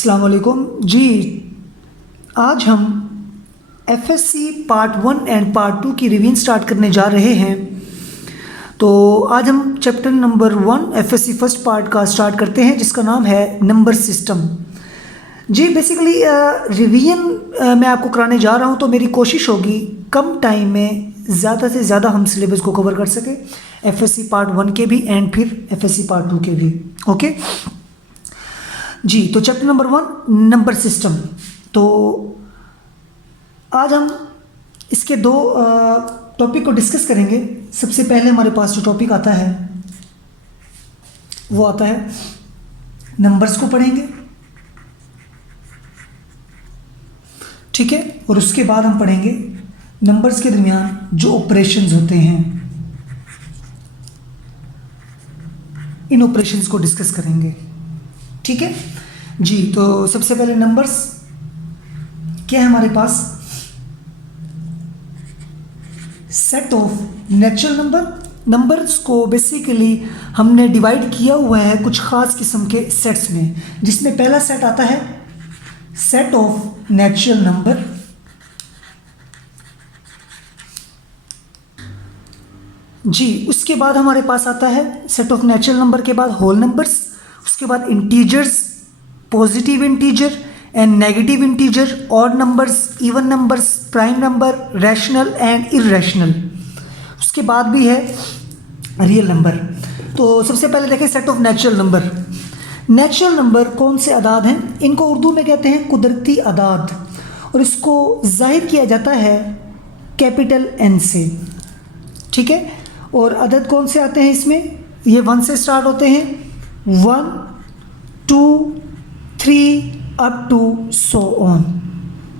अस्सलाम वालेकुम जी। आज हम एफएससी पार्ट 1 एंड पार्ट 2 की रिवीजन स्टार्ट करने जा रहे हैं। तो आज हम chapter number 1 FSc first part का स्टार्ट करते हैं, जिसका नाम है नंबर सिस्टम। जी बेसिकली रिवीजन मैं आपको कराने जा रहा हूं, तो मेरी कोशिश होगी कम टाइम में ज़्यादा से ज़्यादा हम सिलेबस को कवर कर सकें, एफएससी पार्ट 1 के भी एंड फिर एफएससी पार्ट 2 के भी। ओके जी, तो चैप्टर नंबर 1 नंबर सिस्टम। तो आज हम इसके दो टॉपिक को डिस्कस करेंगे। सबसे पहले हमारे पास जो टॉपिक आता है वो आता है नंबर्स को पढ़ेंगे, ठीक है। और उसके बाद हम पढ़ेंगे नंबर्स के दरमियान जो ऑपरेशंस होते हैं, इन ऑपरेशंस को डिस्कस करेंगे, ठीक है जी। तो सबसे पहले नंबर्स क्या है हमारे पास, set of natural number. Numbers को बेसिकली हमने डिवाइड किया हुआ है कुछ खास किस्म के सेट्स में, जिसमें पहला सेट आता है सेट ऑफ नेचुरल नंबर, जी। उसके बाद हमारे पास आता है सेट ऑफ नेचुरल नंबर के बाद होल नंबर्स, उसके बाद integers, positive integer and negative integer, odd numbers, even numbers, prime number, rational and irrational. उसके बाद भी है रियल नंबर। तो सबसे पहले देखें set of natural number. Natural number कौन से अदाद हैं? इनको उर्दू में कहते हैं कुदरती अदाद, और इसको जाहिर किया जाता है कैपिटल एन से, ठीक है। और अदद कौन से आते हैं इसमें? ये 1 से स्टार्ट होते हैं, 1 2 3 अप टू सो ऑन।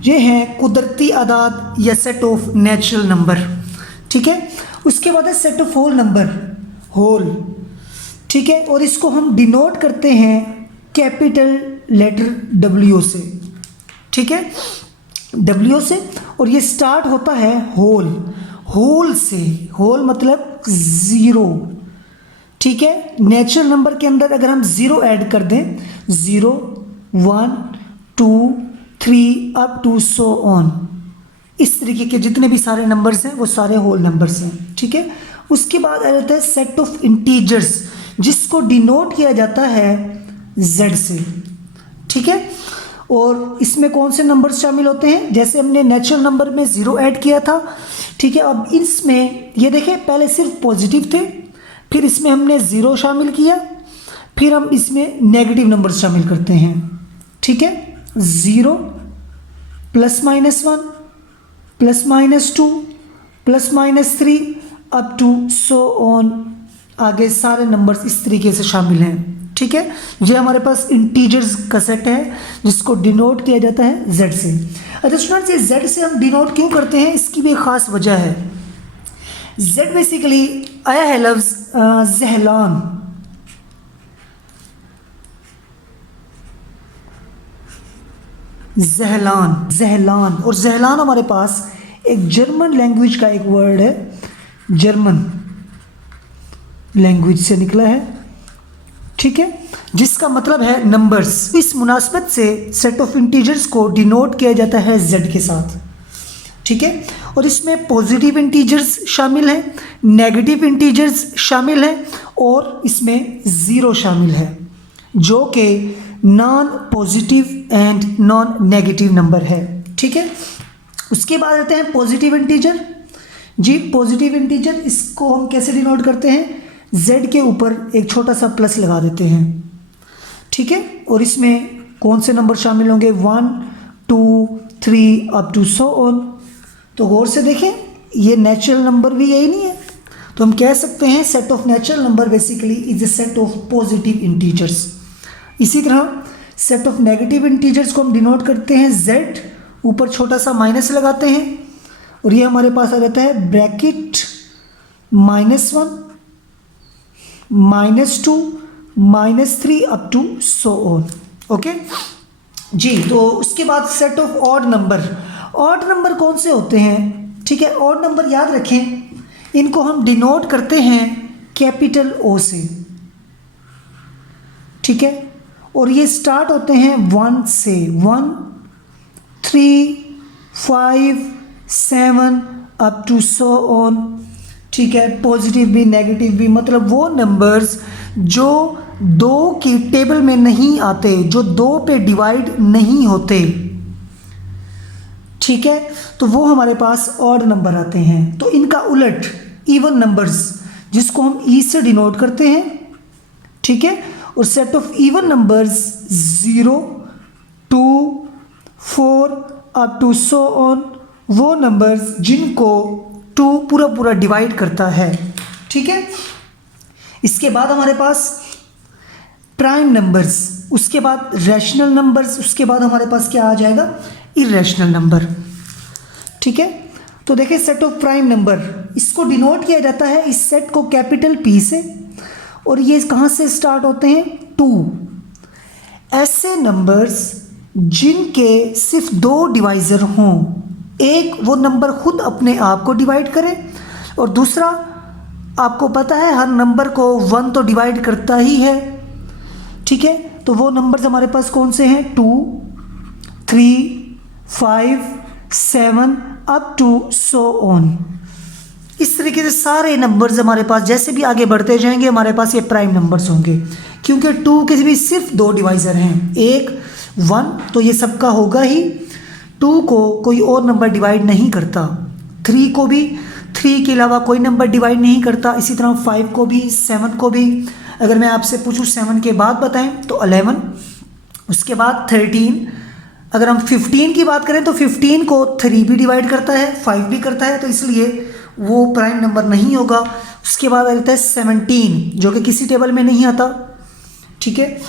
ये हैं कुदरती अदाद या सेट ऑफ नेचुरल नंबर, ठीक है। उसके बाद है set of whole number, whole, ठीक है। और इसको हम डिनोट करते हैं कैपिटल लेटर डब्ल्यू से, ठीक है, डब्ल्यू से। और ये स्टार्ट होता है होल, होल से, होल मतलब 0, ठीक है। नेचुरल नंबर के अंदर अगर हम 0 ऐड कर दें, 0 1 2 3 अप टू सो ऑन, इस तरीके के जितने भी सारे नंबर्स हैं वो सारे होल नंबर्स हैं, ठीक है। उसके बाद आ जाता है सेट ऑफ इंटीजर्स, जिसको डिनोट किया जाता है z से, ठीक है। और इसमें कौन से नंबर्स शामिल होते हैं? जैसे हमने नेचुरल नंबर में 0 ऐड किया था, ठीक है। अब इसमें ये देखें, पहले सिर्फ पॉजिटिव थे, फिर इसमें हमने 0 शामिल किया, फिर हम इसमें नेगेटिव नंबर्स शामिल करते हैं, ठीक है। 0 ±1 ±2 +-3 अप टू सो ऑन, आगे सारे नंबर्स इस तरीके से शामिल हैं, ठीक है। ये हमारे पास इंटीजर्स का सेट है जिसको डिनोट किया जाता है z से। अच्छा स्टूडेंट्स, ये z से हम डिनोट क्यों करते हैं, इसकी भी एक ख़ास वजह है। z बेसिकली आया है लफ्ज़ ज़हलान, ज़हलान, ज़हलान। और ज़हलान हमारे पास एक जर्मन लैंग्वेज का एक वर्ड है, जर्मन लैंग्वेज से निकला है, ठीक है, जिसका मतलब है नंबर्स। इस मुनासबत से सेट ऑफ इंटीजर्स को डिनोट किया जाता है z के साथ, ठीक है। और इसमें पॉजिटिव इंटीजर्स शामिल हैं, नेगेटिव इंटीजर्स शामिल हैं, और इसमें 0 शामिल है, जो कि non positive and non negative number है, ठीक है। उसके बाद आते हैं पॉजिटिव इंटीजर। जी पॉजिटिव इंटीजर, इसको हम कैसे डिनोट करते हैं? z के ऊपर एक छोटा सा प्लस लगा देते हैं, ठीक है। और इसमें कौन से नंबर शामिल होंगे? 1 2 3 अप टू सो ऑन। तो गौर से देखें, ये नेचुरल नंबर भी यही नहीं है, तो हम कह सकते हैं set of natural number basically is a set of positive integers. इसी तरह सेट ऑफ नेगेटिव इंटीजर्स को हम डिनोट करते हैं z, ऊपर छोटा सा माइनस लगाते हैं, और ये हमारे पास आ जाता है bracket -1 -2 -3 up to so on, okay जी। तो उसके बाद set of odd number. Odd number कौन से होते हैं? ठीक है, ऑड नंबर याद रखें, इनको हम डिनोट करते हैं कैपिटल ओ से, ठीक है। और ये स्टार्ट होते हैं 1 से, 1, 3, 5, 7 अप टू सो ऑन। ठीक है, पॉजिटिव भी नेगेटिव भी, मतलब वो नंबर्स जो 2 की टेबल में नहीं आते, जो 2 पे डिवाइड नहीं होते। ठीक है, तो वो हमारे पास ऑड नंबर आते हैं। तो इनका उलट इवन नंबर्स, जिसको हम ई से डिनोट करते हैं। ठीक है, और set of even numbers 0, 2, 4 up to so on, वो नंबर्स जिनको 2 पूरा पूरा डिवाइड करता है। ठीक है, इसके बाद हमारे पास प्राइम नंबर्स, उसके बाद रैशनल नंबर्स, उसके बाद हमारे पास क्या आ जाएगा, इरेशनल नंबर। ठीक है, तो देखिए सेट ऑफ प्राइम नंबर, इसको डिनोट किया जाता है इस सेट को कैपिटल P से, और ये कहाँ से स्टार्ट होते हैं, 2। ऐसे नंबर्स जिनके सिर्फ 2 डिवाइज़र हों, एक वो नंबर खुद अपने आप को डिवाइड करे, और दूसरा आपको पता है हर नंबर को 1 तो डिवाइड करता ही है। ठीक है, तो वो नंबर्स हमारे पास कौन से हैं, 2, 3, 5, 7 अप टू सो ऑन। इस तरीके से सारे नंबर्स हमारे पास जैसे भी आगे बढ़ते जाएंगे हमारे पास ये प्राइम नंबर्स होंगे, क्योंकि 2 के भी सिर्फ 2 डिवाइज़र हैं, एक 1, तो ये सबका होगा ही। 2 को कोई और नंबर डिवाइड नहीं करता, 3 को भी 3 के अलावा कोई नंबर डिवाइड नहीं करता, इसी तरह 5 को भी, 7 को भी। अगर मैं आपसे पूछूं 7 के बाद बताएं तो 11, उसके बाद 13। अगर हम 15 की बात करें तो 15 को 3 भी डिवाइड करता है, 5 भी करता है, तो इसलिए वो प्राइम नंबर नहीं होगा। उसके बाद आ जाता है 17, जो कि किसी टेबल में नहीं आता। ठीक है,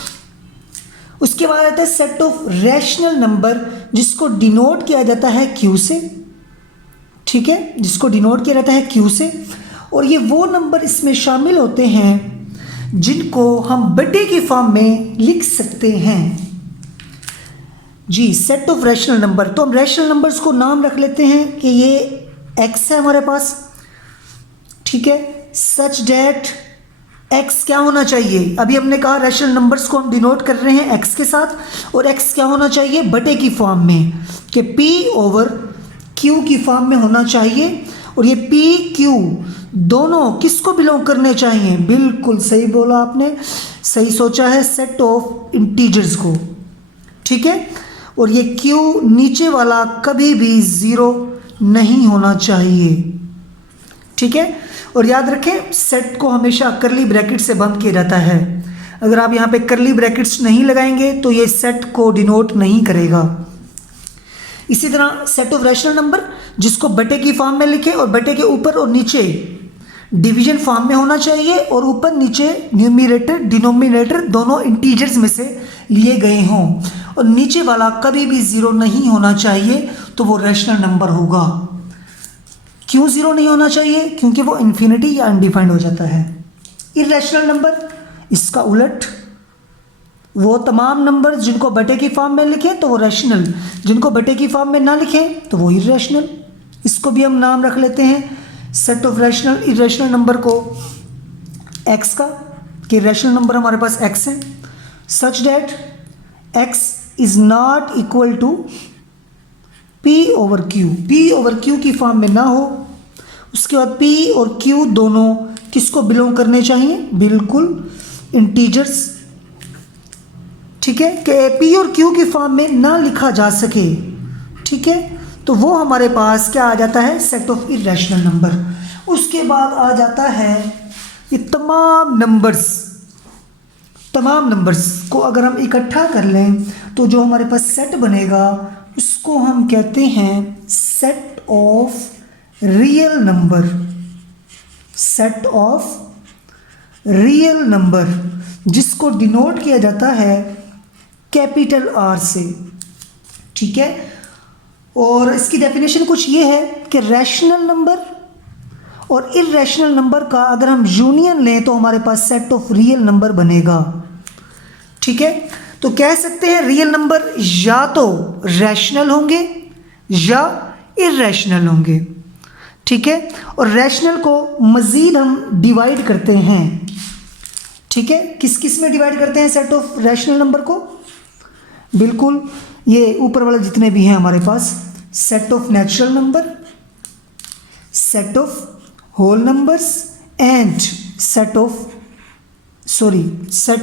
उसके बाद आता है सेट ऑफ रैशनल नंबर, जिसको डिनोट किया जाता है Q से। ठीक है, जिसको डिनोट किया जाता है Q से, और ये वो नंबर इसमें शामिल होते हैं जिनको हम बटे की फॉर्म में लिख सकते हैं। जी, सेट ऑफ रैशनल नंबर, तो हम रैशनल नंबर्स को नाम रख लेते हैं कि ये x है हमारे पास। ठीक है, सच डैट x क्या होना चाहिए, अभी हमने कहा रैशनल नंबर्स को हम डिनोट कर रहे हैं x के साथ, और x क्या होना चाहिए, बटे की फॉर्म में, कि p ओवर q की फॉर्म में होना चाहिए। और ये p q दोनों किसको बिलोंग करने चाहिए, बिल्कुल सही बोला आपने, सही सोचा है, सेट ऑफ इंटीजर्स को। ठीक है, और ये q नीचे वाला कभी भी 0 नहीं होना चाहिए। ठीक है, और याद रखें सेट को हमेशा करली ब्रैकेट से बंद किया जाता है। अगर आप यहाँ पे करली ब्रैकेट्स नहीं लगाएंगे तो ये सेट को डिनोट नहीं करेगा। इसी तरह सेट ऑफ रैशनल नंबर, जिसको बटे की फॉर्म में लिखें, और बटे के ऊपर और नीचे डिवीजन फॉर्म में होना चाहिए, और ऊपर नीचे न्यूमरेटर डिनोमिनेटर दोनों इंटीजर्स में से लिए गए हों, और नीचे वाला कभी भी 0 नहीं होना चाहिए, तो वो रैशनल नंबर होगा। क्यों 0 नहीं होना चाहिए, क्योंकि वो इन्फिनिटी या अनडिफाइंड हो जाता है। इरेशनल नंबर, इसका उलट, वो तमाम नंबर जिनको बटे की फॉर्म में लिखें तो वो रैशनल, जिनको बटे की फॉर्म में ना लिखें तो वो इरेशनल। इसको भी हम नाम रख लेते हैं set of rational irrational number को x का, कि रैशनल नंबर हमारे पास x है, such that x is not equal to p over q, p over q की फॉर्म में ना हो। उसके बाद p और q दोनों किसको बिलोंग करने चाहिए, बिल्कुल इंटीजर्स। ठीक है, कि p और q की फॉर्म में ना लिखा जा सके। ठीक है, तो वो हमारे पास क्या आ जाता है, सेट ऑफ इरेशनल नंबर। उसके बाद आ जाता है ये तमाम नंबर्स को अगर हम इकट्ठा कर लें तो जो हमारे पास सेट बनेगा उसको हम कहते हैं set of real number. Set of real number, जिसको डिनोट किया जाता है कैपिटल R से। ठीक है, और इसकी डेफिनेशन कुछ ये है कि रैशनल नंबर और इरेशनल नंबर का अगर हम यूनियन लें तो हमारे पास सेट ऑफ रियल नंबर बनेगा। ठीक है, तो कह सकते हैं रियल नंबर या तो रैशनल होंगे या इरेशनल होंगे। ठीक है, और रैशनल को मज़ीद हम डिवाइड करते हैं। ठीक है, किस किस में डिवाइड करते हैं सेट ऑफ रैशनल नंबर को? बिल्कुल, ये ऊपर वाले जितने भी हैं हमारे पास, set of natural number, set of whole numbers and set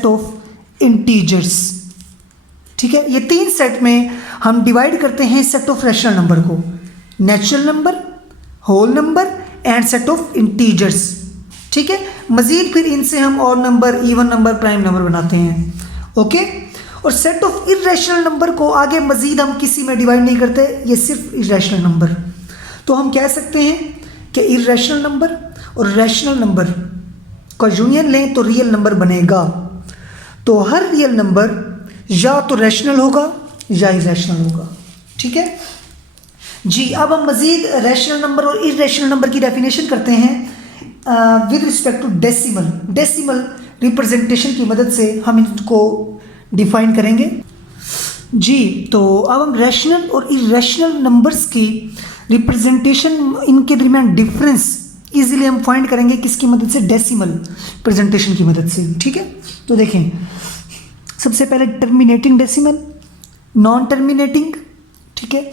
of integers. ठीक है, ये 3 सेट में हम डिवाइड करते हैं सेट ऑफ रैशनल नंबर को, natural number, whole number and set of integers. ठीक है, मजीद फिर इनसे हम odd number, even number, prime number बनाते हैं। ओके, और सेट ऑफ इर्रेशनल नंबर को आगे मजीद हम किसी में डिवाइड नहीं करते, ये सिर्फ इर्रेशनल नंबर। तो हम कह सकते हैं कि इर्रेशनल नंबर और रैशनल नंबर का यूनियन लें तो रियल नंबर बनेगा। तो हर रियल नंबर या तो रैशनल होगा या इर्रेशनल होगा। ठीक है जी, अब हम मजीद रैशनल नंबर और इर्रेशनल नंबर की डेफिनेशन करते हैं with respect to decimal representation की मदद से हम इनको डिफाइन करेंगे जी। तो अब हम रैशनल और इर्रेशनल नंबर्स की रिप्रेजेंटेशन, इनके दरमियान डिफरेंस इजीली हम फाइंड करेंगे किसकी मदद से? डेसिमल प्रेजेंटेशन की मदद से। ठीक है, तो देखें, सबसे पहले टर्मिनेटिंग डेसिमल, नॉन टर्मिनेटिंग। ठीक है,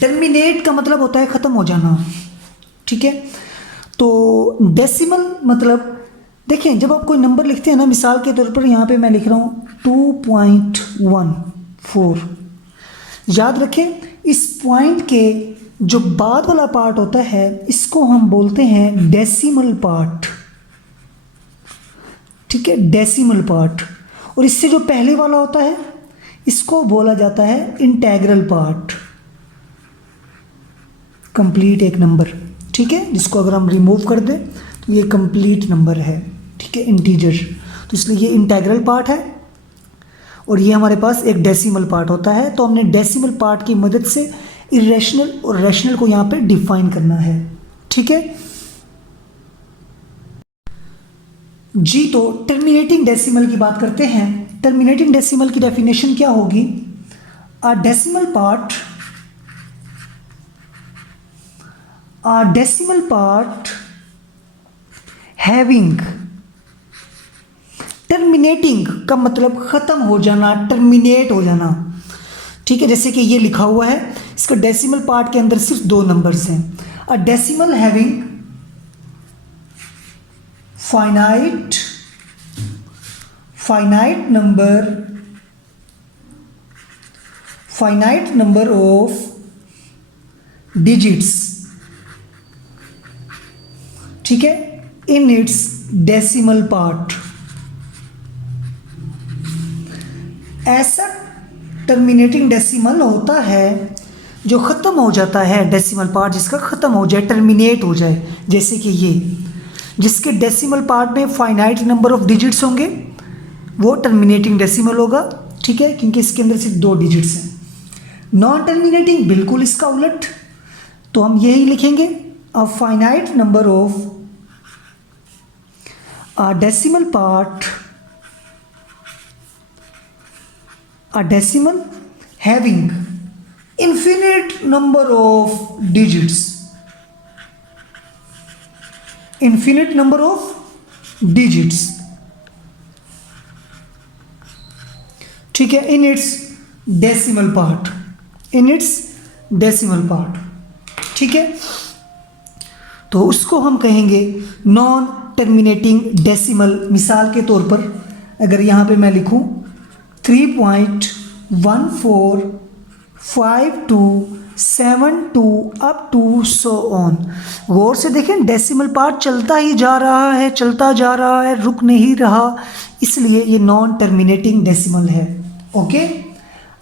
टर्मिनेट का मतलब होता है ख़त्म हो जाना। ठीक है, तो डेसिमल मतलब देखें, जब आप कोई नंबर लिखते हैं ना, मिसाल के तौर पर यहाँ पे मैं लिख रहा हूँ 2.14। याद रखें, इस पॉइंट के जो बाद वाला पार्ट होता है इसको हम बोलते हैं डेसिमल पार्ट। ठीक है, डेसिमल पार्ट। और इससे जो पहले वाला होता है इसको बोला जाता है इंटेग्रल पार्ट, कंप्लीट एक नंबर। ठीक है, जिसको अगर हम रिमूव कर दें तो ये कंप्लीट नंबर है। ठीक है, इंटीजर, तो इसलिए ये इंटेग्रल पार्ट है और ये हमारे पास एक डेसिमल पार्ट होता है। तो हमने डेसिमल पार्ट की मदद से इरेशनल और रैशनल को यहाँ पे डिफाइन करना है। ठीक है जी, तो टर्मिनेटिंग डेसिमल की बात करते हैं। टर्मिनेटिंग डेसिमल की डेफिनेशन क्या होगी? A decimal part having, terminating का मतलब ख़त्म हो जाना, टर्मिनेट हो जाना। ठीक है, जैसे कि ये लिखा हुआ है, इसका डेसिमल पार्ट के अंदर सिर्फ 2 नंबर्स हैं। A decimal having finite number of digits, ठीक है, in its decimal part। ऐसा टर्मिनेटिंग डेसिमल होता है जो ख़त्म हो जाता है, डेसिमल पार्ट जिसका ख़त्म हो जाए, टर्मिनेट हो जाए। जैसे कि ये, जिसके डेसिमल पार्ट में फाइनाइट नंबर ऑफ डिजिट्स होंगे वो टर्मिनेटिंग डेसिमल होगा। ठीक है, क्योंकि इसके अंदर सिर्फ 2 डिजिट्स हैं। नॉन टर्मिनेटिंग बिल्कुल इसका उलट, तो हम यही लिखेंगे, a finite number of a decimal part, a decimal having infinite number of digits, ठीक है, in its decimal part। ठीक है, तो उसको हम कहेंगे नॉन टर्मिनेटिंग डेसिमल। मिसाल के तौर पर अगर यहाँ पे मैं लिखूँ 3.145272 अप टू सो ऑन। गौर से देखें, डेसिमल पार्ट चलता ही जा रहा है, रुक नहीं रहा, इसलिए ये नॉन टर्मिनेटिंग डेसिमल है। ओके,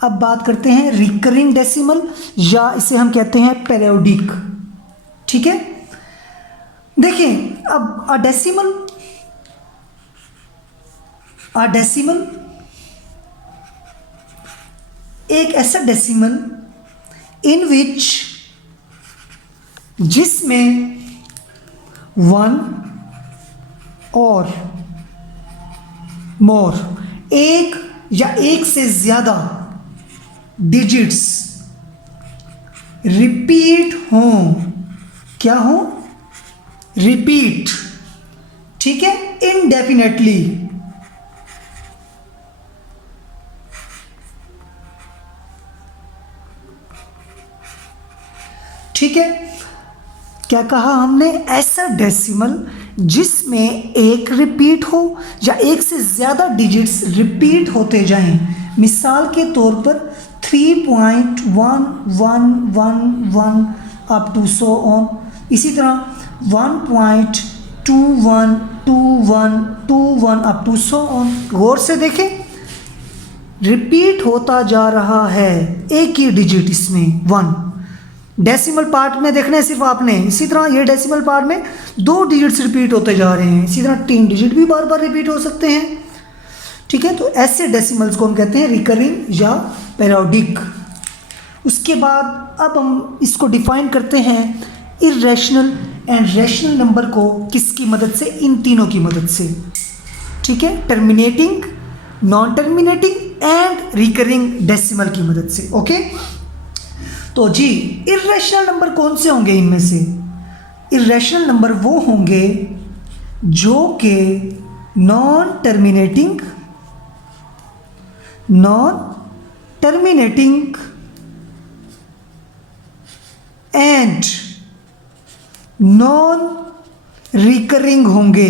अब बात करते हैं रिकरिंग डेसिमल, या इसे हम कहते हैं पीरियोडिक। ठीक है, देखें, अब अ डेसिमल एक ऐसा डेसिमल इन विच, जिसमें 1 और मोर, एक या एक से ज़्यादा डिजिट्स रिपीट हों। क्या हो? रिपीट। ठीक है, इनडेफिनेटली, ठीक है, क्या कहा हमने, ऐसा डेसिमल जिसमें एक रिपीट हो या एक से ज़्यादा डिजिट्स रिपीट होते जाएं। मिसाल के तौर पर 3.1111 अप टू सो ऑन, इसी तरह 1.212121 अप टू सो ऑन। गौर से देखें, रिपीट होता जा रहा है एक ही डिजिट, इसमें 1 डेसिमल पार्ट में देखना है सिर्फ आपने। इसी तरह ये डेसिमल पार्ट में 2 डिजिट्स रिपीट होते जा रहे हैं, इसी तरह 3 डिजिट भी बार बार रिपीट हो सकते हैं। ठीक है, तो ऐसे डेसिमल्स को हम कहते हैं रिकरिंग या पेरियोडिक। उसके बाद अब हम इसको डिफाइन करते हैं इर्रेशनल एंड रैशनल नंबर को, किसकी मदद से, इन तीनों की मदद से। ठीक है, terminating, non terminating and recurring decimal की मदद से। ओके, तो जी इर्रेशनल नंबर कौन से होंगे इनमें से? इर्रेशनल नंबर वो होंगे जो कि non terminating and non recurring होंगे।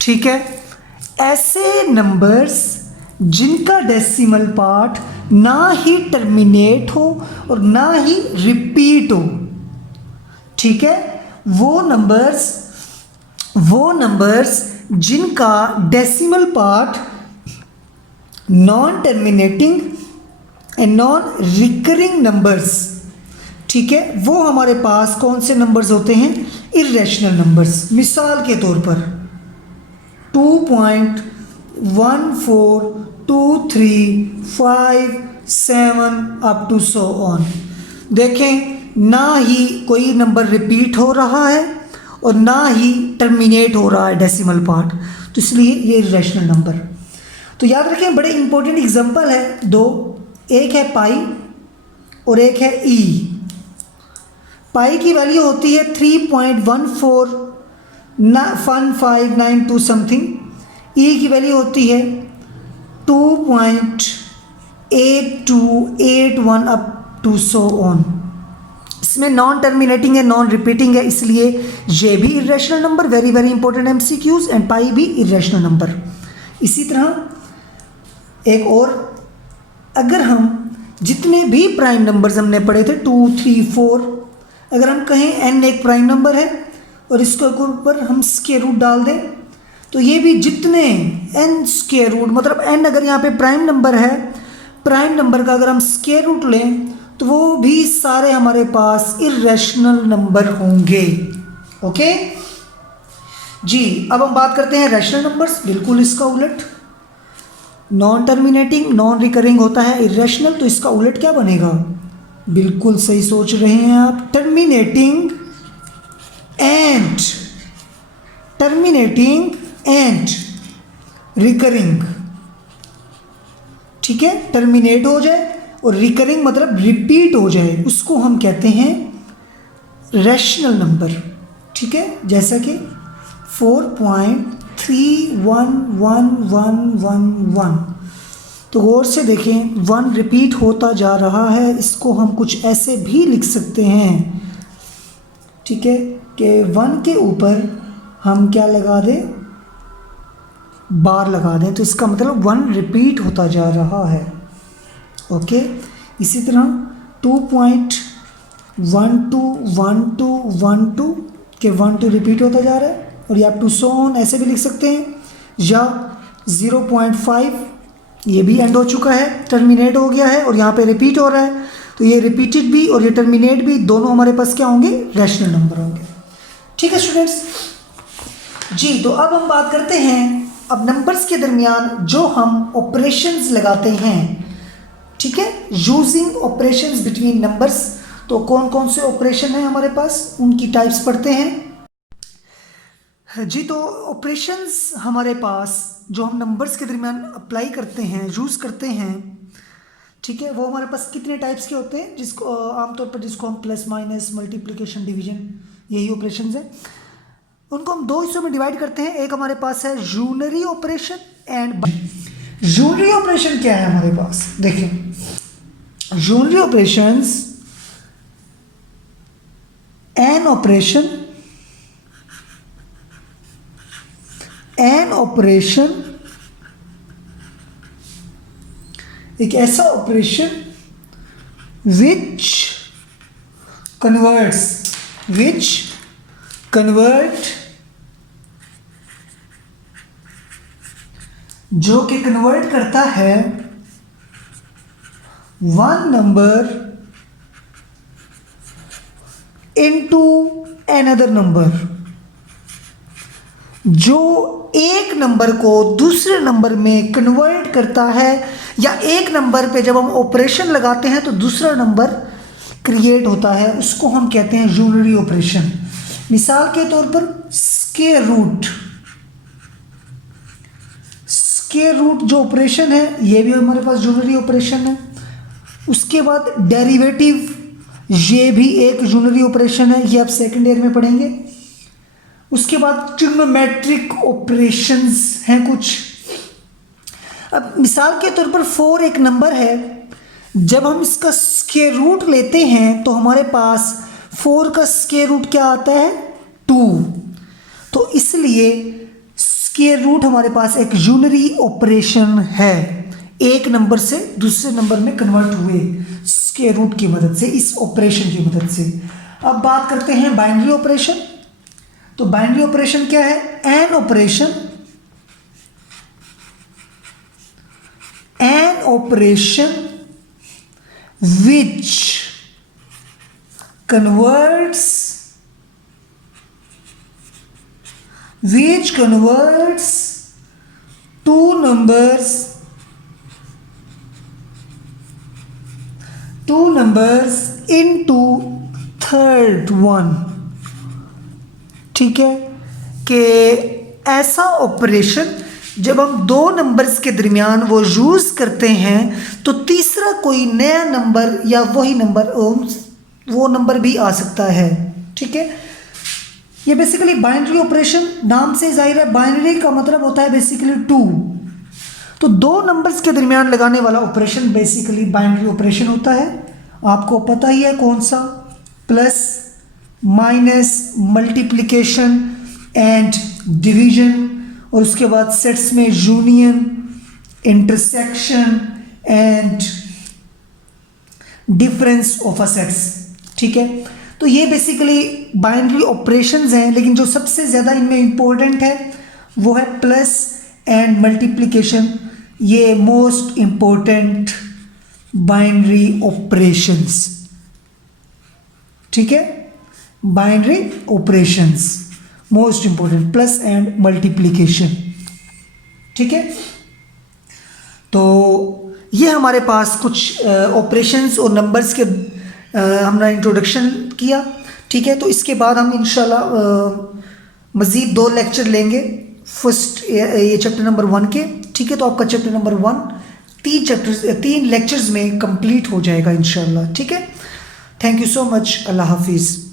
ठीक है, ऐसे नंबर्स जिनका डेसिमल पार्ट ना ही टर्मिनेट हो और ना ही रिपीट हो। ठीक है, वो नंबर्स जिनका decimal part non terminating and non recurring numbers, ठीक है, वो हमारे पास कौन से नंबर्स होते हैं? Irrational numbers. मिसाल के तौर पर 2.142357 अप टू सो ऑन। देखें, ना ही कोई नंबर रिपीट हो रहा है और ना ही टर्मिनेट हो रहा है डेसिमल पार्ट, तो इसलिए ये इर्रेशनल नंबर। तो याद रखें, बड़े इंपॉर्टेंट एग्जांपल है 2, एक है पाई और एक है ई। पाई की वैल्यू होती है 3.141592 समथिंग, ई की वैल्यू होती है 2.8281 अप टू सो ऑन। इसमें नॉन टर्मिनेटिंग है, नॉन रिपीटिंग है, इसलिए ये भी irrational number, very very important MCQs, and pi भी इर्रेशनल नंबर। इसी तरह एक और, अगर हम जितने भी प्राइम नंबर्स हमने पढ़े थे 2, 3, 4, अगर हम कहें n एक प्राइम नंबर है और इसके ऊपर हम स्क्वायर रूट डाल दें, तो ये भी जितने n स्क्वायर रूट, मतलब n अगर यहाँ पे प्राइम नंबर है, प्राइम नंबर का अगर हम स्क्वायर रूट लें तो वो भी सारे हमारे पास इर्रेशनल नंबर होंगे। ओके जी, अब हम बात करते हैं रैशनल नंबर्स। बिल्कुल इसका उलट, नॉन टर्मिनेटिंग, नॉन रिकरिंग होता है इर्रेशनल, तो इसका उलट क्या बनेगा? बिल्कुल सही सोच रहे हैं आप, टर्मिनेटिंग एंड रिकरिंग। ठीक है, टर्मिनेट हो जाए और रिकरिंग मतलब रिपीट हो जाए, उसको हम कहते हैं रैशनल नंबर। ठीक है, जैसा कि 4.311111। तो गौर से देखें, 1 रिपीट होता जा रहा है, इसको हम कुछ ऐसे भी लिख सकते हैं, ठीक है, कि 1 के ऊपर हम क्या लगा दें, बार लगा दें, तो इसका मतलब 1 रिपीट होता जा रहा है। ओके, इसी तरह 2.121212 के 1 2 रिपीट होता जा रहा है, और या टू सो ऑन ऐसे भी लिख सकते हैं, या 0.5 ये भी एंड हो चुका है, टर्मिनेट हो गया है और यहाँ पे रिपीट हो रहा है, तो ये रिपीटेड भी और ये टर्मिनेट भी दोनों हमारे पास क्या होंगे? रैशनल नंबर होंगे। ठीक है स्टूडेंट्स जी, तो अब हम बात करते हैं अब नंबर्स के दरमियान जो हम ऑपरेशंस लगाते हैं। ठीक है, यूजिंग ऑपरेशंस बिटवीन नंबर्स। तो कौन कौन से ऑपरेशन हैं हमारे पास, उनकी टाइप्स पढ़ते हैं जी। तो ऑपरेशंस हमारे पास जो हम नंबर्स के दरमियान अप्लाई करते हैं, यूज़ करते हैं, ठीक है, वो हमारे पास कितने टाइप्स के होते हैं, जिसको आमतौर पर जिसको हम प्लस माइनस, मल्टीप्लिकेशन, डिवीजन, यही ऑपरेशंस हैं। उनको हम 2 हिस्सों में डिवाइड करते हैं। एक हमारे पास है unary operation and unary operation क्या है हमारे पास, देखें, यूनरी ऑपरेशंस एन ऑपरेशन एक ऐसा ऑपरेशन विच कन्वर्ट जो कि कन्वर्ट करता है one number into another number, जो एक नंबर को दूसरे नंबर में कन्वर्ट करता है, या एक नंबर पे जब हम ऑपरेशन लगाते हैं तो दूसरा नंबर क्रिएट होता है, उसको हम कहते हैं यूनरी ऑपरेशन। मिसाल के तौर पर स्क्वायर रूट जो ऑपरेशन है ये भी हमारे पास यूनरी ऑपरेशन है। उसके बाद डेरिवेटिव, ये भी एक यूनरी ऑपरेशन है, ये आप सेकेंड ईयर में पढ़ेंगे। उसके बाद ट्रिग्नोमेट्रिक ऑपरेशंस हैं कुछ। अब मिसाल के तौर पर 4 एक नंबर है, जब हम इसका स्क्वायर रूट लेते हैं तो हमारे पास 4 का स्क्वायर रूट क्या आता है 2, तो इसलिए स्क्वायर रूट हमारे पास एक यूनरी ऑपरेशन है, एक नंबर से दूसरे नंबर में कन्वर्ट हुए स्क्वायर रूट की मदद से, इस ऑपरेशन की मदद से। अब बात करते हैं बाइनरी ऑपरेशन। तो बाइनरी ऑपरेशन क्या है? An operation which converts two numbers into third one। ठीक है, कि ऐसा ऑपरेशन जब हम दो नंबर्स के दरमियान वो यूज़ करते हैं तो तीसरा कोई नया नंबर या वही नंबर वो नंबर भी आ सकता है। ठीक है, ये बेसिकली बाइनरी ऑपरेशन, नाम से जाहिर है बाइनरी का मतलब होता है बेसिकली 2, तो दो नंबर्स के दरमियान लगाने वाला ऑपरेशन बेसिकली बाइनरी ऑपरेशन होता है। आपको पता ही है कौन सा, plus minus, multiplication and division, और उसके बाद सेट्स में union, intersection and difference of a sets. ठीक है, तो ये बेसिकली बाइनरी ऑपरेशंस हैं, लेकिन जो सबसे ज़्यादा इनमें इम्पोर्टेंट है वो है प्लस एंड मल्टीप्लिकेशन, ये मोस्ट इम्पोर्टेंट बाइनरी ऑपरेशंस। ठीक है, binary operations most important, plus and multiplication. ठीक है, तो ये हमारे पास कुछ ऑपरेशंस और नंबर्स के हमने इंट्रोडक्शन किया। ठीक है, तो इसके बाद हम इंशाल्लाह मज़ीद 2 लेक्चर लेंगे, फर्स्ट ये चैप्टर नंबर 1 के। ठीक है, तो आपका चैप्टर नंबर 1 3 लेक्चर्स में कंप्लीट हो जाएगा इंशाल्लाह। ठीक है, थैंक यू सो मच, अल्लाह हाफिज़।